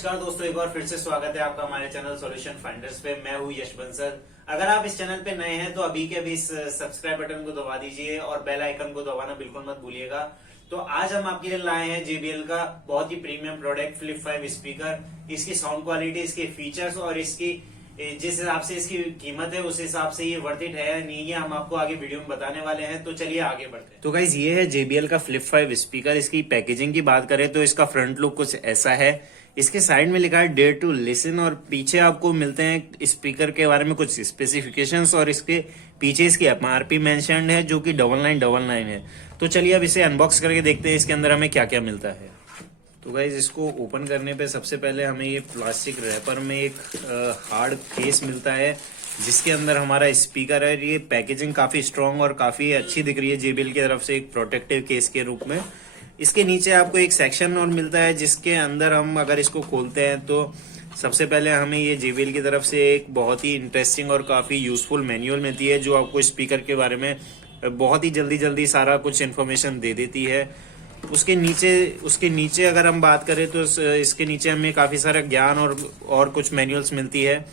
नमस्कार दोस्तों, एक बार फिर से स्वागत है आपका हमारे चैनल सॉल्यूशन फाइंडर्स पे। मैं हूं यश बंसल। अगर आप इस चैनल पे नए हैं तो अभी के अभी इस सब्सक्राइब बटन को दबा दीजिए और बेल आइकन को दबाना बिल्कुल मत भूलिएगा। तो आज हम आपके लिए लाए हैं JBL का बहुत ही प्रीमियम प्रोडक्ट फ्लिप 5 स्पीकर। इसकी साउंड क्वालिटी, इसके फीचर्स और इसकी जिस हिसाब से इसकी कीमत है उस हिसाब से ये वर्थ इट है या नहीं, ये हम आपको आगे वीडियो में बताने वाले हैं। तो चलिए आगे बढ़ते हैं। तो गाइज ये है JBL का फ्लिप 5 स्पीकर। इसकी पैकेजिंग की बात करें तो इसका फ्रंट लुक कुछ ऐसा है। इसके साइड में लिखा है डेयर टू लिसन और पीछे आपको मिलते हैं स्पीकर के बारे में कुछ स्पेसिफिकेशंस और इसके पीछे इसकी MRP मेंशन्ड है जो कि 9999 है। तो चलिए अब इसे अनबॉक्स करके देखते हैं इसके अंदर हमें क्या क्या मिलता है। तो गाइज इसको ओपन करने पे सबसे पहले हमें ये प्लास्टिक रैपर में एक हार्ड केस मिलता है जिसके अंदर हमारा स्पीकर है। ये पैकेजिंग काफी स्ट्रॉन्ग और काफी अच्छी दिख रही है JBL की तरफ से एक प्रोटेक्टिव केस के रूप में। इसके नीचे आपको एक सेक्शन और मिलता है जिसके अंदर हम अगर इसको खोलते हैं तो सबसे पहले हमें ये JBL की तरफ से एक बहुत ही इंटरेस्टिंग और काफी यूजफुल मैनुअल मिलती है जो आपको स्पीकर के बारे में बहुत ही जल्दी सारा कुछ इन्फॉर्मेशन दे देती है। उसके नीचे अगर हम बात करें तो इसके नीचे हमें काफी सारा ज्ञान और कुछ मैनुअल्स मिलती है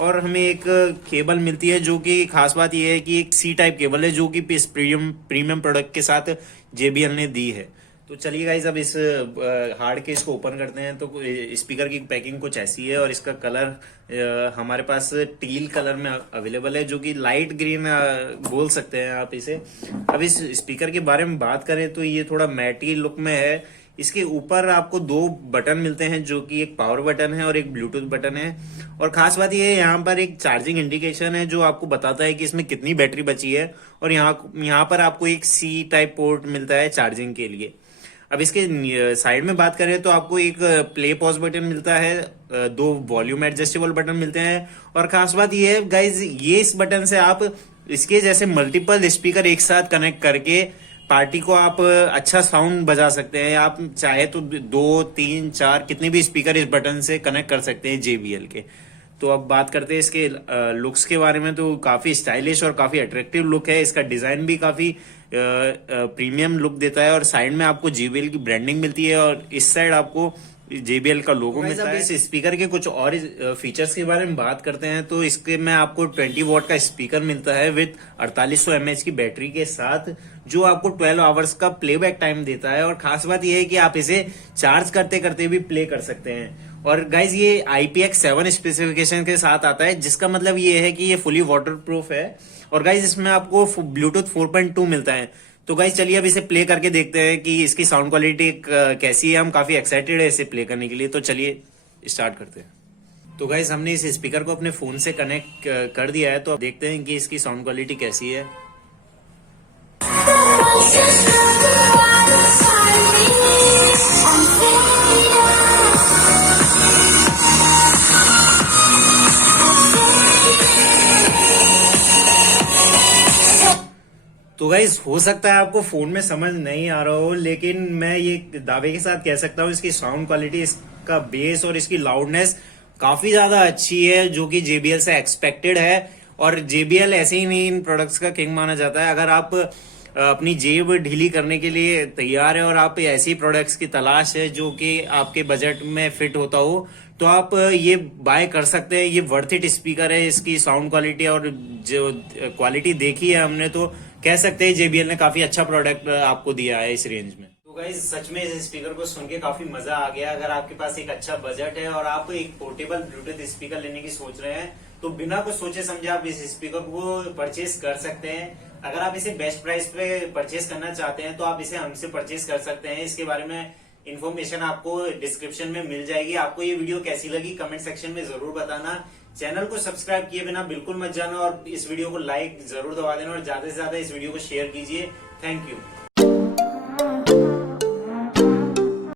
और हमें एक केबल मिलती है जो कि खास बात यह है कि एक C टाइप केबल है जो कि इस प्रीमियम प्रोडक्ट के साथ JBL ने दी है। तो चलिए गाइज अब इस हार्ड केस को ओपन करते हैं। तो स्पीकर की पैकिंग कुछ ऐसी है और इसका कलर हमारे पास टील कलर में अवेलेबल है जो कि लाइट ग्रीन बोल सकते हैं आप इसे। अब इस स्पीकर के बारे में बात करें तो ये थोड़ा मैटी लुक में है। इसके ऊपर आपको दो बटन मिलते हैं जो कि एक पावर बटन है और एक ब्लूटूथ बटन है। और खास बात यह है यहाँ पर एक चार्जिंग इंडिकेशन है जो आपको बताता है कि इसमें कितनी बैटरी बची है और यहाँ पर आपको एक C टाइप पोर्ट मिलता है चार्जिंग के लिए। अब इसके साइड में बात करें तो आपको एक प्ले पॉज बटन मिलता है, दो वॉल्यूम एडजस्टेबल बटन मिलते हैं और खास बात ये है गाइज ये इस बटन से आप इसके जैसे मल्टीपल स्पीकर एक साथ कनेक्ट करके पार्टी को आप अच्छा साउंड बजा सकते हैं। आप चाहे तो 2, 3, 4 कितने भी स्पीकर इस बटन से कनेक्ट कर सकते हैं JBL के। तो अब बात करते हैं इसके लुक्स के बारे में। तो काफी स्टाइलिश और काफी अट्रैक्टिव लुक है। इसका डिजाइन भी काफी प्रीमियम लुक देता है और साइड में आपको JBL की ब्रांडिंग मिलती है और इस साइड आपको JBL का लोगो मिलता है। इस स्पीकर के कुछ और फीचर्स के बारे में बात करते हैं तो इसके में आपको 20 वॉट का स्पीकर मिलता है विद 4800 mAh की बैटरी के साथ जो आपको 12 आवर्स का प्लेबैक टाइम देता है। और खास बात यह है कि आप इसे चार्ज करते करते भी प्ले कर सकते हैं। और गाइज ये IPX7 स्पेसिफिकेशन के साथ आता है जिसका मतलब ये है कि ये फुली वाटरप्रूफ है। और गाइज इसमें आपको ब्लूटूथ 4.2 मिलता है। तो गाइज चलिए अब इसे प्ले करके देखते हैं कि इसकी साउंड क्वालिटी कैसी है। हम काफी एक्साइटेड है इसे प्ले करने के लिए। तो चलिए स्टार्ट करते हैं। तो गाइज हमने इस स्पीकर को अपने फोन से कनेक्ट कर दिया है। तो अब देखते हैं कि इसकी साउंड क्वालिटी कैसी है। तो गाइज हो सकता है आपको फोन में समझ नहीं आ रहा हो लेकिन मैं ये दावे के साथ कह सकता हूँ इसकी साउंड क्वालिटी, इसका बेस और इसकी लाउडनेस काफी ज्यादा अच्छी है जो कि JBL से एक्सपेक्टेड है। और JBL ऐसे ही नहीं इन प्रोडक्ट्स का किंग माना जाता है। अगर आप अपनी जेब ढीली करने के लिए तैयार है और आप ऐसी प्रोडक्ट्स की तलाश है जो कि आपके बजट में फिट होता हो तो आप ये बाय कर सकते हैं। ये वर्थ इट स्पीकर है। इसकी साउंड क्वालिटी और जो क्वालिटी देखी है हमने तो कह सकते हैं JBL ने काफी अच्छा प्रोडक्ट आपको दिया है इस रेंज में। तो गाइस सच में इस स्पीकर को सुन के काफी मजा आ गया। अगर आपके पास एक अच्छा बजट है और आप एक पोर्टेबल ब्लूटूथ स्पीकर लेने की सोच रहे हैं तो बिना कुछ सोचे समझे आप इस स्पीकर को परचेज कर सकते हैं। अगर आप इसे बेस्ट प्राइस पे परचेज करना चाहते हैं तो आप इसे हमसे परचेज कर सकते हैं। इसके बारे में इन्फॉर्मेशन आपको डिस्क्रिप्शन में मिल जाएगी। आपको ये वीडियो कैसी लगी कमेंट सेक्शन में जरूर बताना। चैनल को सब्सक्राइब किए बिना बिल्कुल मत जाना और इस वीडियो को लाइक जरूर दबा देना और ज्यादा से ज्यादा इस वीडियो को शेयर कीजिए। Thank you.